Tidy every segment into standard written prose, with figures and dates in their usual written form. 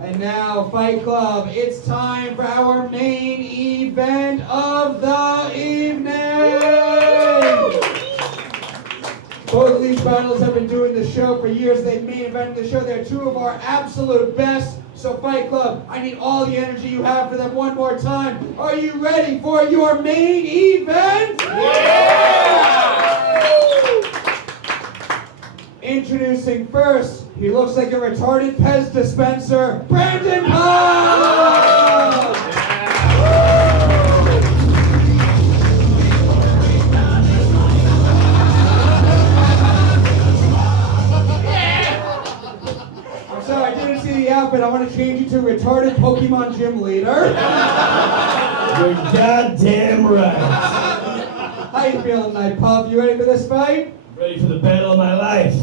And now, Fight Club, it's time for our main event of the evening! Both of these battles have been doing the show for years. They've main evented the show. They're two of our absolute best. So Fight Club, I need all the energy you have for them one more time. Are you ready for your main event? Yeah! Introducing first, he looks like a retarded Pez dispenser, Brandon Paz! I'm sorry, I didn't see the outfit. I want to change you to retarded Pokemon gym leader. You're goddamn right. How you feeling tonight, Puff? You ready for this fight? Ready for the battle of my life.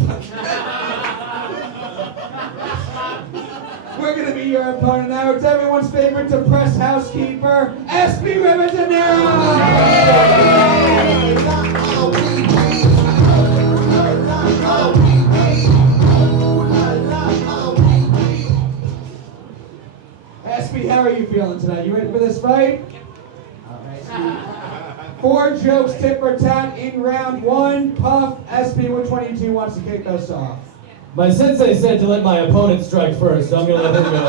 We're going to be your opponent now. It's everyone's favorite depressed housekeeper, Espi Rivadeneira! Espi, how are you feeling tonight? You ready for this fight? All right. 4 jokes, tit for tat in round 1. Puff, Espi, which one of you two wants to kick us off? My sensei said to let my opponent strike first, so I'm going to let him go.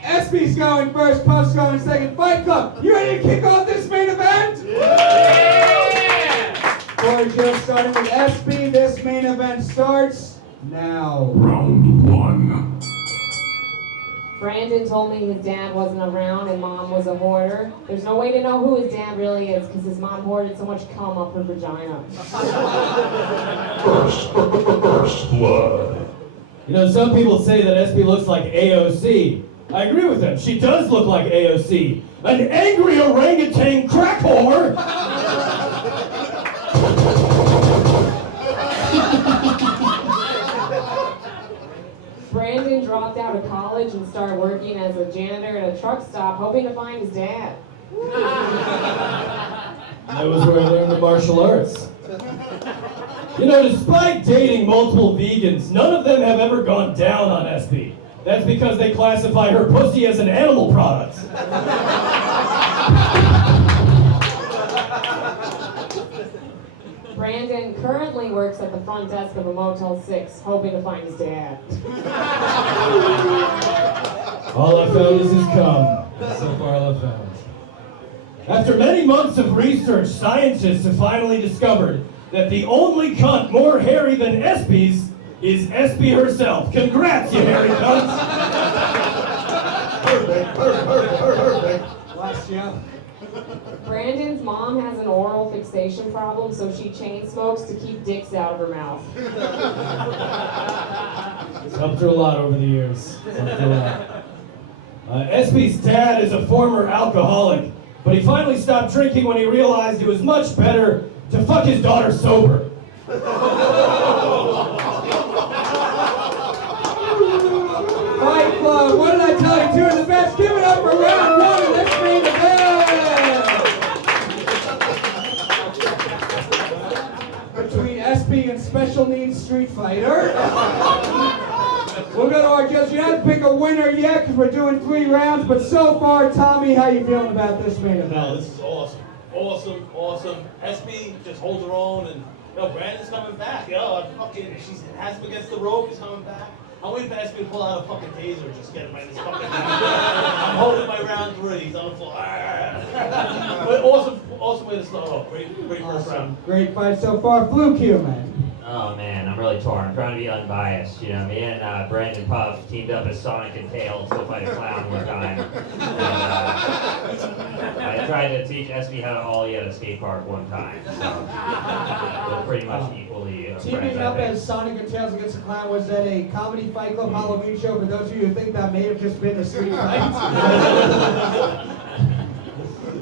Espi's going first, Puff's going second. Fight Club, you ready to kick off this main event? Yeah! 4 jokes starting with Espi. This main event starts now. Round 1. Brandon told me his dad wasn't around and mom was a hoarder. There's no way to know who his dad really is because his mom hoarded so much cum up her vagina. First blood. You know, some people say that Espi looks like AOC. I agree with them. She does look like AOC. An angry orangutan crack whore! Brandon dropped out of college and started working as a janitor at a truck stop, hoping to find his dad. That was where I learned the martial arts. You know, despite dating multiple vegans, none of them have ever gone down on Espi. That's because they classify her pussy as an animal product. Brandon currently works at the front desk of a Motel 6, hoping to find his dad. All I found is his cum. So far, all I found. After many months of research, scientists have finally discovered that the only cunt more hairy than Espi's is Espi herself. Congrats, you hairy cunts! Perfect. Bless you. Brandon's mom has an oral fixation problem, so she chain smokes to keep dicks out of her mouth. It's helped her a lot over the years. It's helped her a lot. Espi's dad is a former alcoholic, but he finally stopped drinking when he realized it was much better to fuck his daughter sober. Fight Club, what did I tell you? 2 of the best. Give it up for round 1 of this main event. Between Espi and Special Needs Street Fighter. We'll go to our judge. You haven't picked a winner yet because we're doing 3 rounds, but so far, Tommy, how you feeling about this main event? No, this is awesome. Awesome. Espi just holds her own, and Brandon's coming back. She's has him against the rope. He's coming back. I'm waiting for Espi to pull out a fucking taser, just get him right in his fucking I'm holding my round 3. He's on the floor. But awesome way to start off. Great first round. Great fight so far. Fluke Human. Oh man, I'm really torn. I'm trying to be unbiased. You know, me and Brandon Puff teamed up as Sonic and Tails to fight a clown one time. And, I tried to teach Espi how to ollie at a skate park one time. So we're pretty much equally friends, Teaming I up think. as Sonic and Tails Against the Clown, was that a comedy Fight Club Halloween show? For those of you who think that may have just been a street fight.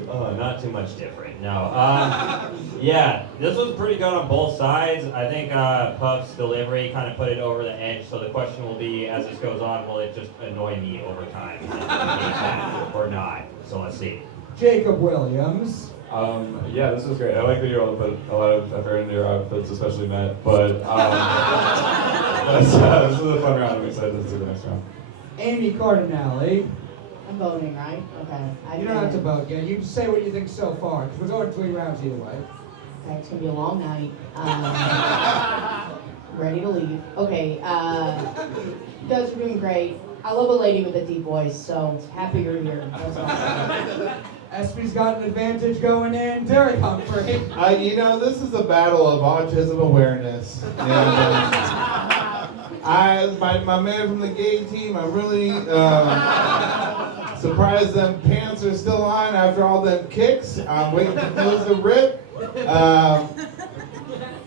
Oh, not too much different. No. Yeah, this was pretty good on both sides. I think Puff's delivery kind of put it over the edge. So the question will be, as this goes on, will it just annoy me over time, or not? So let's see. Jacob Williams. Yeah, this is great. I like that you all put a lot of effort into your outfits, especially Matt. But This is a fun round. I'm excited to see the next round. Amy Cardinale. I'm voting, right? Okay. You don't have to vote yet. You can say what you think so far, because we're going 3 rounds either way. Okay, it's gonna be a long night. Ready to leave. Okay, you guys are doing great. I love a lady with a deep voice, so happy you're here. That's awesome. Espy's got an advantage going in. Derick Humphrey. This is a battle of autism awareness. My man from the gay team, I'm really surprised them pants are still on after all them kicks. I'm waiting for those to rip.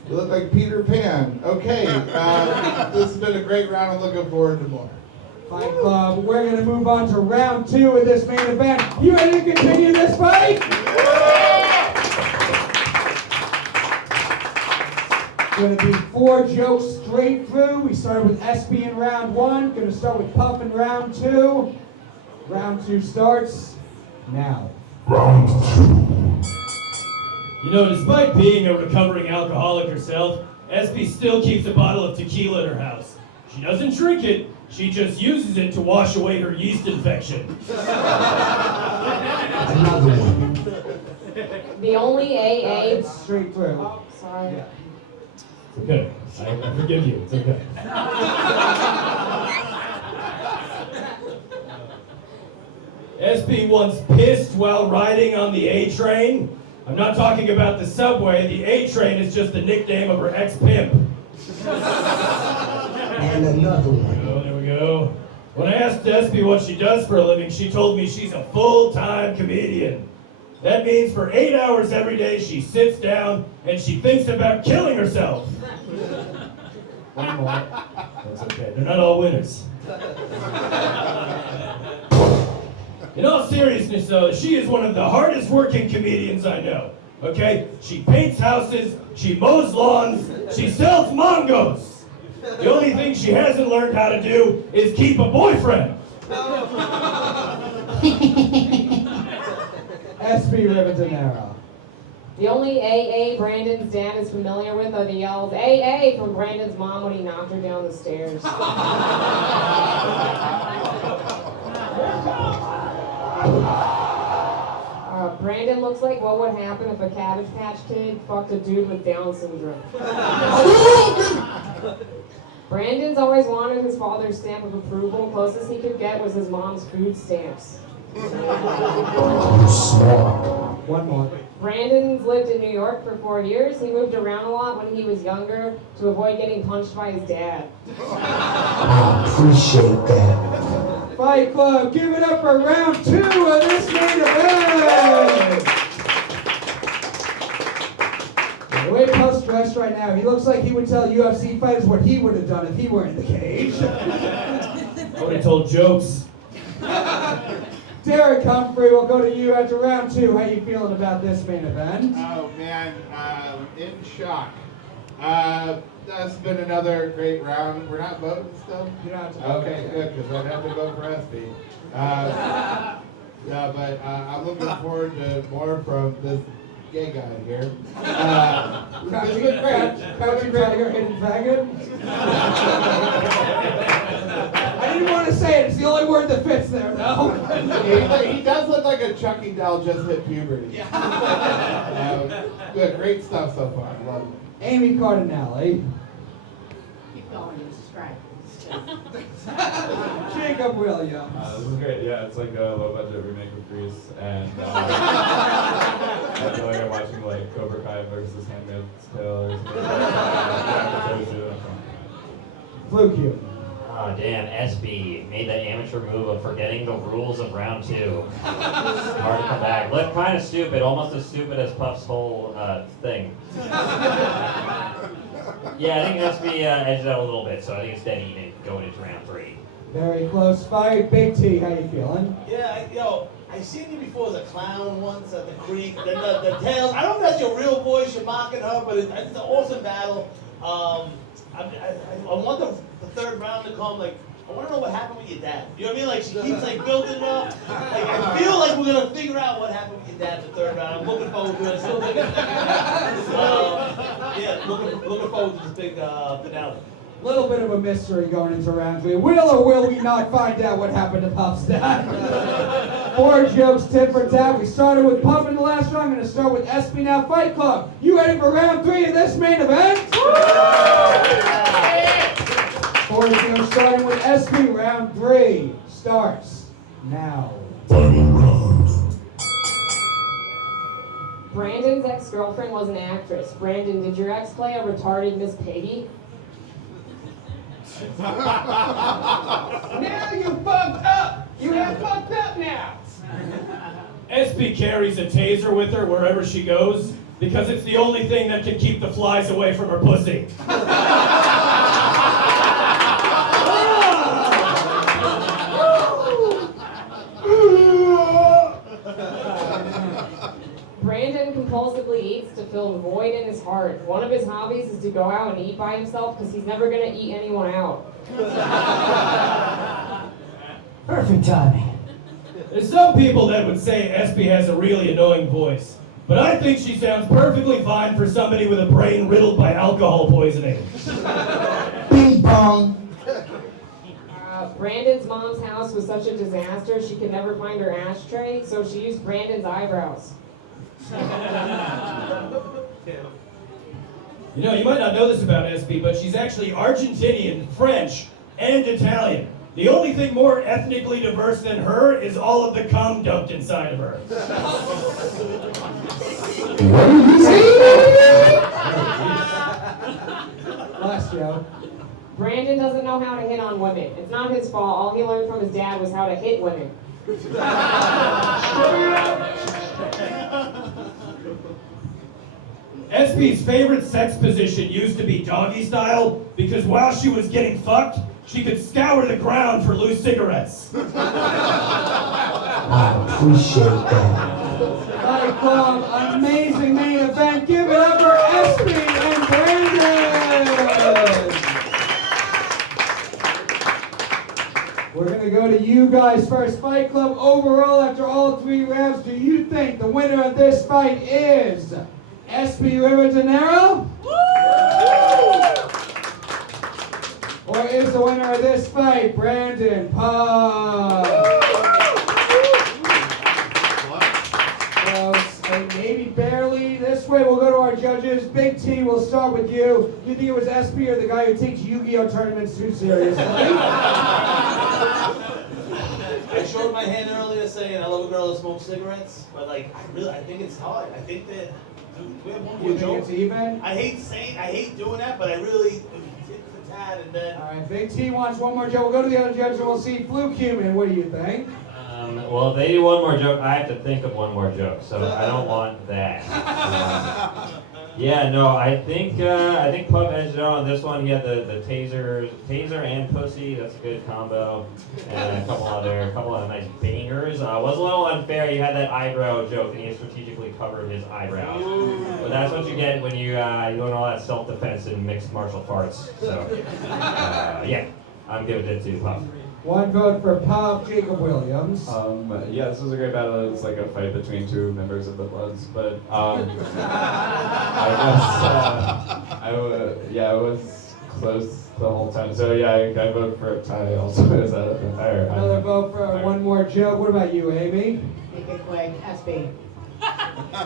You look like Peter Pan. Okay, this has been a great round. I'm looking forward to more. Fight Club, we're going to move on to round 2 of this main event. You ready to continue this fight? Going to be 4 jokes straight through. We started with Espi in round 1. Going to start with Puff in round 2. Round 2 starts now. Round 2. You know, despite being a recovering alcoholic herself, Espi still keeps a bottle of tequila in her house. She doesn't drink it, she just uses it to wash away her yeast infection. Another one. The only AA. It's straight through. Oh, sorry. Yeah. It's okay. I forgive you. It's okay. Espi once pissed while riding on the A train. I'm not talking about the subway. The A train is just the nickname of her ex-pimp. And another one. There we go. When I asked Espi what she does for a living, she told me she's a full-time comedian. That means for 8 hours every day, she sits down and she thinks about killing herself. One more. That's okay. They're not all winners. In all seriousness, though, she is one of the hardest working comedians I know. Okay? She paints houses, she mows lawns, she sells mangos. The only thing she hasn't learned how to do is keep a boyfriend. Espi Rivadeneira. The only AA Brandon's dad is familiar with are the yells AA from Brandon's mom when he knocked her down the stairs. Brandon looks like what would happen if a Cabbage Patch Kid fucked a dude with Down syndrome. Brandon's always wanted his father's stamp of approval. Closest he could get was his mom's food stamps. One more. Brandon's lived in New York for 4 years. He moved around a lot when he was younger to avoid getting punched by his dad. I appreciate that. Fight Club, give it up for round 2 of this main event! The way Puff's dressed right now, he looks like he would tell UFC fighters what he would have done if he were in the cage. I would have told jokes. Derick Humphrey, we'll go to you after round 2. How you feeling about this main event? Oh man, in shock. That's been another great round. We're not voting still? You don't have to vote. Okay, good, because I'd have to vote for Espi. But I'm looking forward to more from this gay guy here. Crouching Tiger, Hidden Faggot? I didn't want to say it. It's the only word that fits there, though. He does look like a Chucky doll just hit puberty. Good, great stuff so far. Love it. Amy Cardinale. Keep going, this is great. Jacob Williams. This is great. Yeah, it's like a low-budget remake of Grease, and I feel like I'm watching like Cobra Kai versus Handmaid's Tale or something. Fluke Human. Oh, damn, Espi made that amateur move of forgetting the rules of round 2. Hard to come back. Looked kind of stupid, almost as stupid as Puff's whole thing. Yeah, I think Espi edged out a little bit, so I think it's dead even going into round 3. Very close fight. Big T, how you feeling? Yeah, I seen you before as a clown once at the creek. The tails. I don't know if that's your real voice, you're mocking her, but it's an awesome battle. I want the third round to come. Like, I want to know what happened with your dad. You know what I mean? Like, she keeps like building it up. Like, I feel like we're gonna figure out what happened with your dad in the third round. I'm looking forward to it. Still thinking. Yeah, looking forward to this big finale. Little bit of a mystery going into round 3. Will or will we not find out what happened to Puff's dad? 4 jokes, tit for tat. We started with Puff in the last round. I'm going to start with Espi now. Fight Club, you ready for round 3 of this main event? 4 jokes starting with Espi. Round 3 starts now. Brandon's ex-girlfriend was an actress. Brandon, did your ex play a retarded Miss Piggy? Now you fucked up! You have fucked up now! Espi carries a taser with her wherever she goes because it's the only thing that can keep the flies away from her pussy. Brandon compulsively eats to fill the void in his heart. One of his hobbies is to go out and eat by himself because he's never going to eat anyone out. Perfect timing. There's some people that would say Espi has a really annoying voice, but I think she sounds perfectly fine for somebody with a brain riddled by alcohol poisoning. Bing bong. Brandon's mom's house was such a disaster she could never find her ashtray, so she used Brandon's eyebrows. You know, you might not know this about Espi, but she's actually Argentinian, French, and Italian. The only thing more ethnically diverse than her is all of the cum dumped inside of her. What did you say? Last joke. Brandon doesn't know how to hit on women. It's not his fault. All he learned from his dad was how to hit women. Espi's favorite sex position used to be doggy style because while she was getting fucked, she could scour the ground for loose cigarettes. I appreciate that. Fight Club, amazing main event. Give it up for Espi and Brandon! We're going to go to you guys first. Fight Club, overall, after all 3 rounds, do you think the winner of this fight is Espi Rivadeneira? Or is the winner of this fight Brandon Puff? Close, and maybe barely. This way, we'll go to our judges. Big T, we'll start with you. You think it was Espi or the guy who takes Yu-Gi-Oh tournaments too seriously? I showed my hand earlier saying I love a girl that smokes cigarettes, but like I think it's hard. I think that do we have one more You think joke? it's even? I hate doing that, but I really tit for tat and then. All right, Big T wants one more joke. We'll go to the other judges and we'll see. Fluke Human, what do you think? Well, if they do one more joke, I have to think of one more joke, so I don't want that. Yeah, no, I think Puff edged it on this one. He had the taser and pussy. That's a good combo, and a couple other nice bangers. Was a little unfair. You had that eyebrow joke, and he strategically covered his eyebrows. But that's what you get when you doing all that self-defense and mixed martial arts. So yeah, I'm giving it to Puff. One vote for Puff, Jacob Williams. Yeah, this was a great battle. It's like a fight between 2 members of the Bloods, but I was close the whole time. So yeah, I vote for a tie also. Is that Another vote for one more joke. What about you, Amy? Make it quick, SB.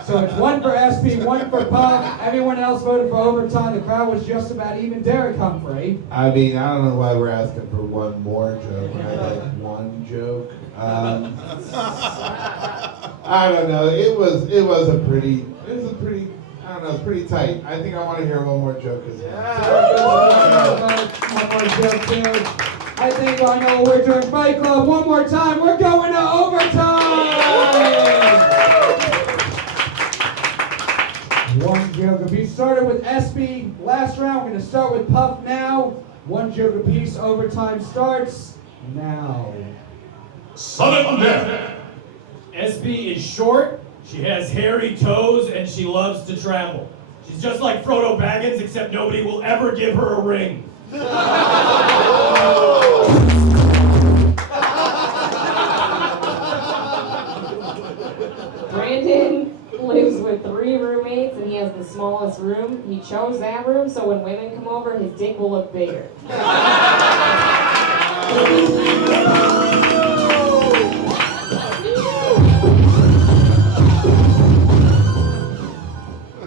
So it's 1 for Espi, 1 for Puff. Everyone else voted for overtime. The crowd was just about even. Derick, Humphrey. I mean, I don't know why we're asking for one more joke when I had one joke. I don't know. It was a pretty. I don't know. It's pretty tight. I think I want to hear one more joke as well. One more joke too. I think I know what we're doing. Fight Club, one more time. We're going to overtime. One joke apiece. Started with Espi last round. We're going to start with Puff now. 1 joke apiece. Overtime starts now. Espi is short, she has hairy toes, and she loves to travel. She's just like Frodo Baggins, except nobody will ever give her a ring. Brandon lives with 3 roommates and he has the smallest room. He chose that room so when women come over, his dick will look bigger.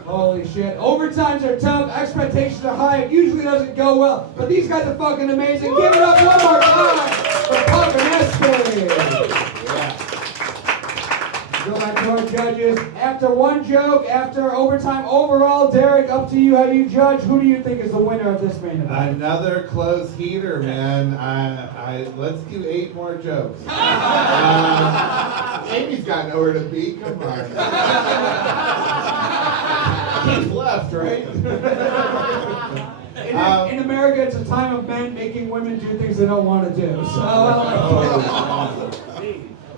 Holy shit. Overtimes are tough, expectations are high, it usually doesn't go well. But these guys are fucking amazing. Give it up one more time for Puff and Espi. Go back to our judges. After one joke, after overtime overall, Derick, up to you how you judge. Who do you think is the winner of this main event? Another close heater, man. Let's do 8 more jokes. Amy's got nowhere to be. Come on. Keith left, right? In America, it's a time of men making women do things they don't want to do. So,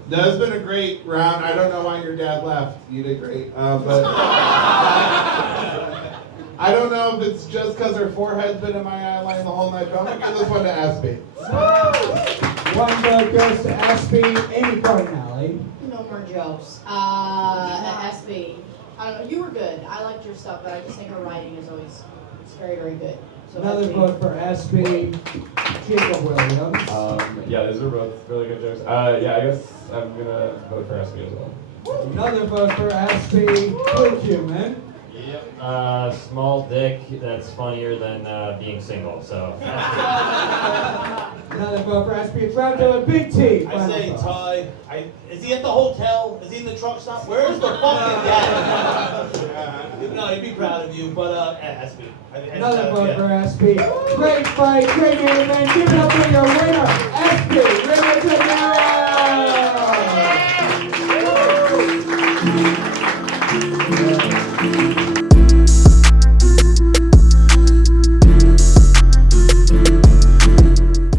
No, it's been a great round. I don't know why your dad left. You did great. But I don't know if it's just because her forehead's been in my eye line the whole night, but I'm going to give this one to Espi. one vote goes to Espi. Amy Cardinale. No more jokes. Espi, I don't know, you were good. I liked your stuff, but I just think her writing is always very, very good. So Another Espi. vote for Espi. Jacob Williams. Yeah, those are both really good jokes. Yeah, I guess I'm gonna vote for Espi as well. Another vote for Espi. Fluke Human. Yep. Small dick that's funnier than being single, so. Another vote for Espi. It's round to a big T. I say tie. Is he at the hotel? Is he in the truck stop? Where's the fucking guy? No, he'd be proud of you, but Espi. Another vote for Espi. Great fight, great main event. Give it up for your